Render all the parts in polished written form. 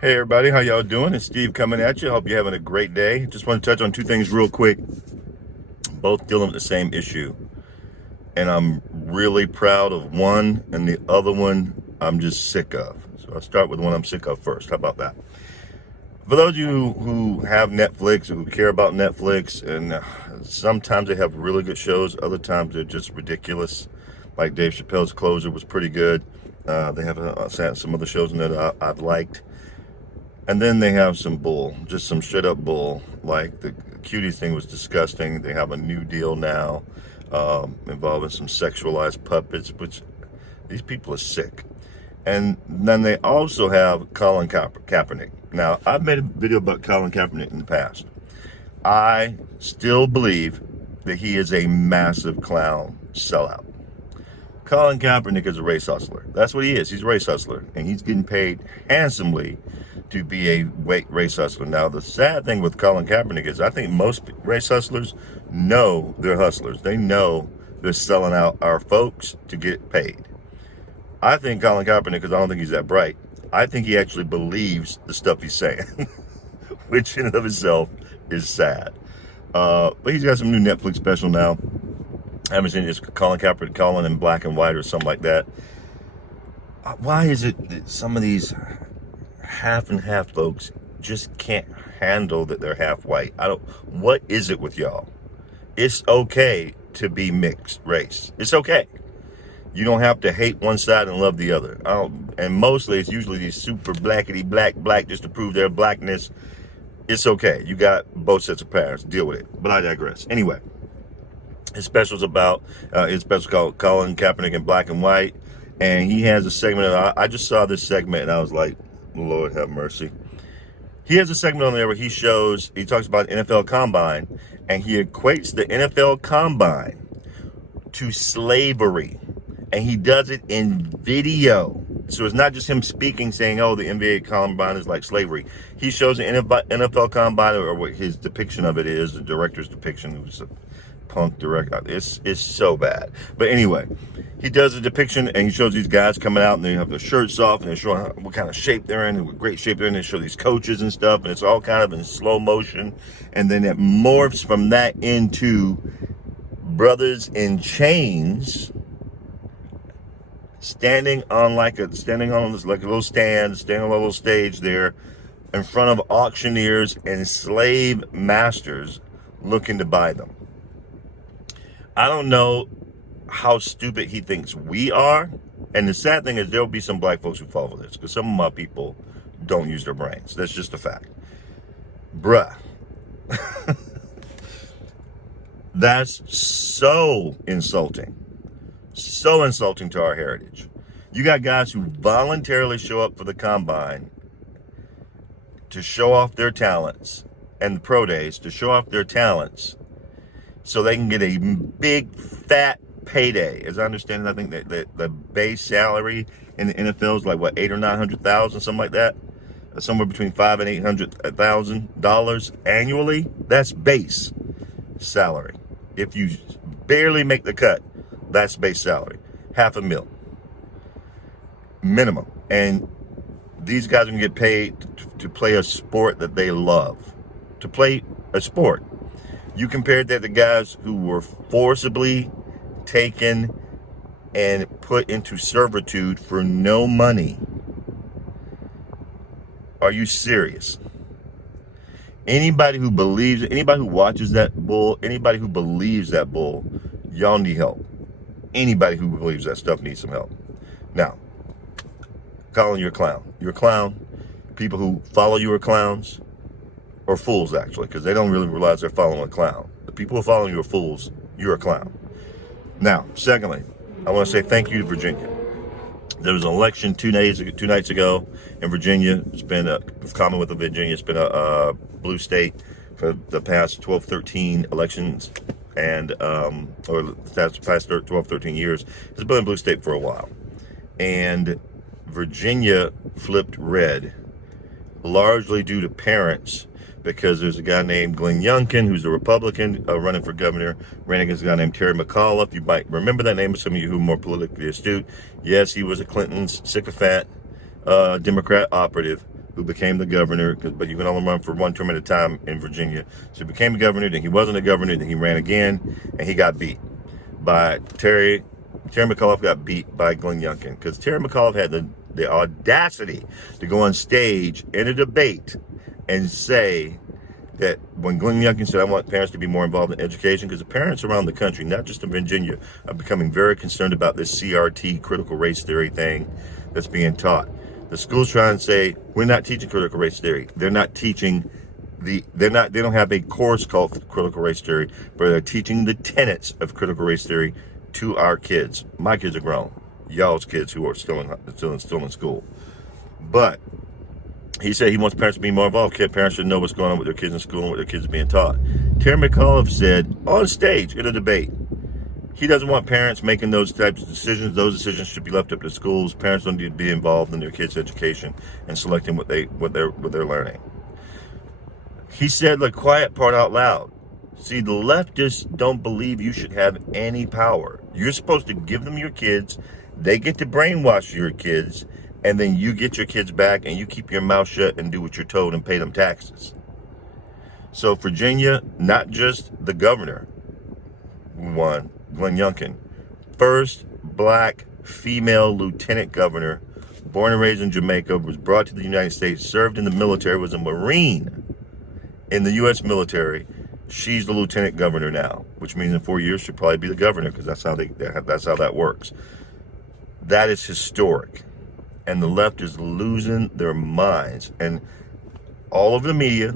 Hey everybody, how y'all doing? It's Steve coming at you. Hope you're having a great day. Just want to touch on two things real quick, both dealing with the same issue. And I'm really proud of one, and the other one I'm just sick of. So I'll start with the one I'm sick of first. How about that? For those of you who have Netflix or who care about Netflix, and sometimes they have really good shows, other times they're just ridiculous. Like Dave Chappelle's Closer was pretty good. They have some other shows in there that I've liked. And then they have some bull, just some straight up bull. Like the cuties thing was disgusting. They have a new deal now involving some sexualized puppets, which these people are sick. And then they also have Colin Kaepernick. Now, I've made a video about Colin Kaepernick in the past. I still believe that he is a massive clown sellout. Colin Kaepernick is a race hustler. That's what he is. He's a race hustler. And he's getting paid handsomely to be a race hustler. Now, the sad thing with Colin Kaepernick is I think most race hustlers know they're hustlers. They know they're selling out our folks to get paid. I think Colin Kaepernick, because I don't think he's that bright, I think he actually believes the stuff he's saying, which in and of itself is sad. But he's got some new Netflix special now. I haven't seen it. It's Colin Kaepernick, Colin in black and white or something like that. Why is it that some of these half and half folks just can't handle that they're half white? What is it with y'all? It's okay to be mixed race. It's okay. You don't have to hate one side and love the other. And mostly it's usually these super blackety black just to prove their blackness. It's okay. You got both sets of parents. Deal with it. But I digress. Anyway, his special's called Colin Kaepernick in Black and White. And he has a segment. I just saw this segment and I was like, Lord have mercy. He has a segment on there where he talks about NFL Combine, and he equates the NFL Combine to slavery. And he does it in video. So it's not just him speaking, saying, oh, the NBA Combine is like slavery. He shows the NFL Combine, or what his depiction of it is, the director's depiction. It was a punk director. It's so bad. But anyway, he does a depiction, and he shows these guys coming out, and they have their shirts off, and they're showing what kind of shape they're in, and what great shape they're in. They show these coaches and stuff, and it's all kind of in slow motion. And then it morphs from that into brothers in chains, standing on like a little stand, standing on a little stage there in front of auctioneers and slave masters looking to buy them. I don't know how stupid he thinks we are. And the sad thing is there'll be some black folks who follow this, because some of my people don't use their brains. That's just a fact. Bruh. That's so insulting. So insulting to our heritage. You got guys who voluntarily show up for the combine to show off their talents, and the pro days to show off their talents so they can get a big fat payday. As I understand it, I think that the base salary in the NFL is like what, $800,000 or $900,000, something like that. Somewhere between $500,000 and $800,000 annually. That's base salary. If you barely make the cut, that's base salary. $500,000 minimum. And these guys are gonna get paid to play a sport that they love. To play a sport. You compared that to guys who were forcibly taken and put into servitude for no money. Are you serious? Anybody who watches that bull, anybody who believes that bull, y'all need help. Anybody who believes that stuff needs some help. Now, Colin, you're a clown. You're a clown. People who follow you are clowns, or fools actually, because they don't really realize they're following a clown. The people who are following you are fools. You're a clown. Now, secondly, I want to say thank you to Virginia. There was an election 2 nights ago in Virginia. It's been common with Virginia. It's been a blue state for the past 12, 13 elections, and or the past 12, 13 years. It's been a blue state for a while. And Virginia flipped red, largely due to parents, because there's a guy named Glenn Youngkin, who's a Republican, running for governor, ran against a guy named Terry McAuliffe. You might remember that name, some of you who are more politically astute. Yes, he was a Clinton's sycophant, Democrat operative who became the governor, but you can only run for one term at a time in Virginia. So he became the governor, then he wasn't a governor, then he ran again, and he got beat by Terry McAuliffe got beat by Glenn Youngkin, because Terry McAuliffe had the audacity to go on stage in a debate and say that when Glenn Youngkin said, I want parents to be more involved in education, because the parents around the country, not just in Virginia, are becoming very concerned about this CRT, critical race theory thing that's being taught. The schools try and say, we're not teaching critical race theory. They're not teaching they don't have a course called critical race theory, but they're teaching the tenets of critical race theory to our kids. My kids are grown. Y'all's kids who are still in school. But he said he wants parents to be more involved. Parents should know what's going on with their kids in school and what their kids are being taught. Terry McAuliffe said on stage in a debate, he doesn't want parents making those types of decisions. Those decisions should be left up to schools. Parents don't need to be involved in their kids' education and selecting what they're learning. He said the quiet part out loud. See, the leftists don't believe you should have any power. You're supposed to give them your kids. They get to brainwash your kids, and then you get your kids back and you keep your mouth shut and do what you're told and pay them taxes. So Virginia, not just the governor won, Glenn Youngkin, first black female lieutenant governor, born and raised in Jamaica, was brought to the United States, served in the military, was a Marine in the U.S. military. She's the lieutenant governor now, which means in 4 years she'll probably be the governor, because that's how that works. That is historic, and the left is losing their minds, and all over the media,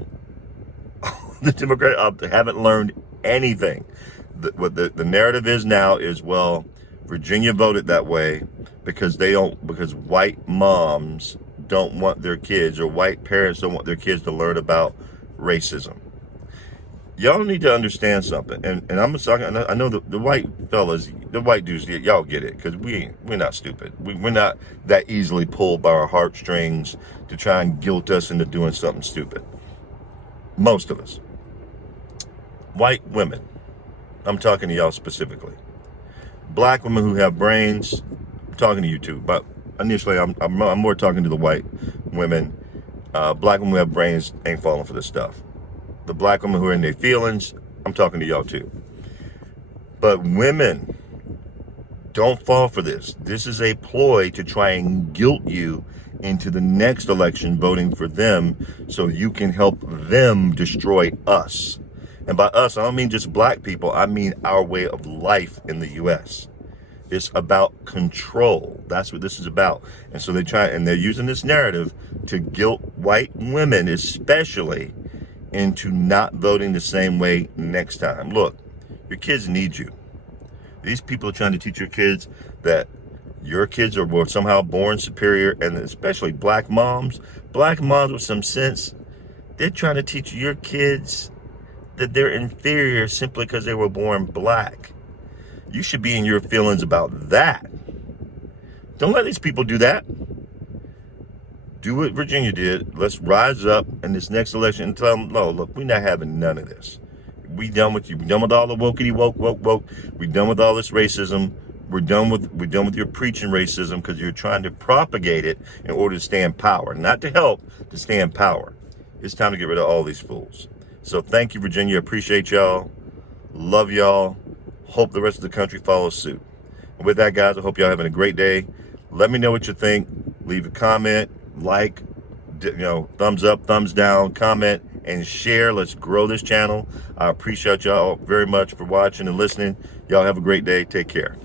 the Democrats haven't learned anything. What the narrative is now is, well, Virginia voted that way because white moms don't want their kids, or white parents don't want their kids to learn about racism. Y'all need to understand something, and I'm talking. I know the white fellas, the white dudes, y'all get it, because we're not stupid. We're not that easily pulled by our heartstrings to try and guilt us into doing something stupid. Most of us, white women, I'm talking to y'all specifically. Black women who have brains, I'm talking to you too, but initially I'm more talking to the white women. Black women who have brains ain't falling for this stuff. The black women who are in their feelings, I'm talking to y'all too. But women, don't fall for this. This is a ploy to try and guilt you into the next election voting for them so you can help them destroy us. And by us, I don't mean just black people. I mean our way of life in the U.S. It's about control. That's what this is about. And so they're using this narrative to guilt white women, especially, into not voting the same way next time. Look, your kids need you. These people are trying to teach your kids that your kids were somehow born superior, and especially black moms with some sense, they're trying to teach your kids that they're inferior simply because they were born black. You should be in your feelings about that. Don't let these people do that. Do what Virginia did. Let's rise up in this next election and tell them, no, look, we're not having none of this. We done with you. We done with all the wokey woke. We done with all this racism. We're done with your preaching racism, because you're trying to propagate it in order to stay in power, not to help, to stay in power. It's time to get rid of all these fools. So thank you, Virginia. Appreciate y'all. Love y'all. Hope the rest of the country follows suit. And with that, guys, I hope y'all having a great day. Let me know what you think. Leave a comment, like, thumbs up, thumbs down, comment, and share. Let's grow this channel. I appreciate y'all very much for watching and listening. Y'all have a great day. Take care.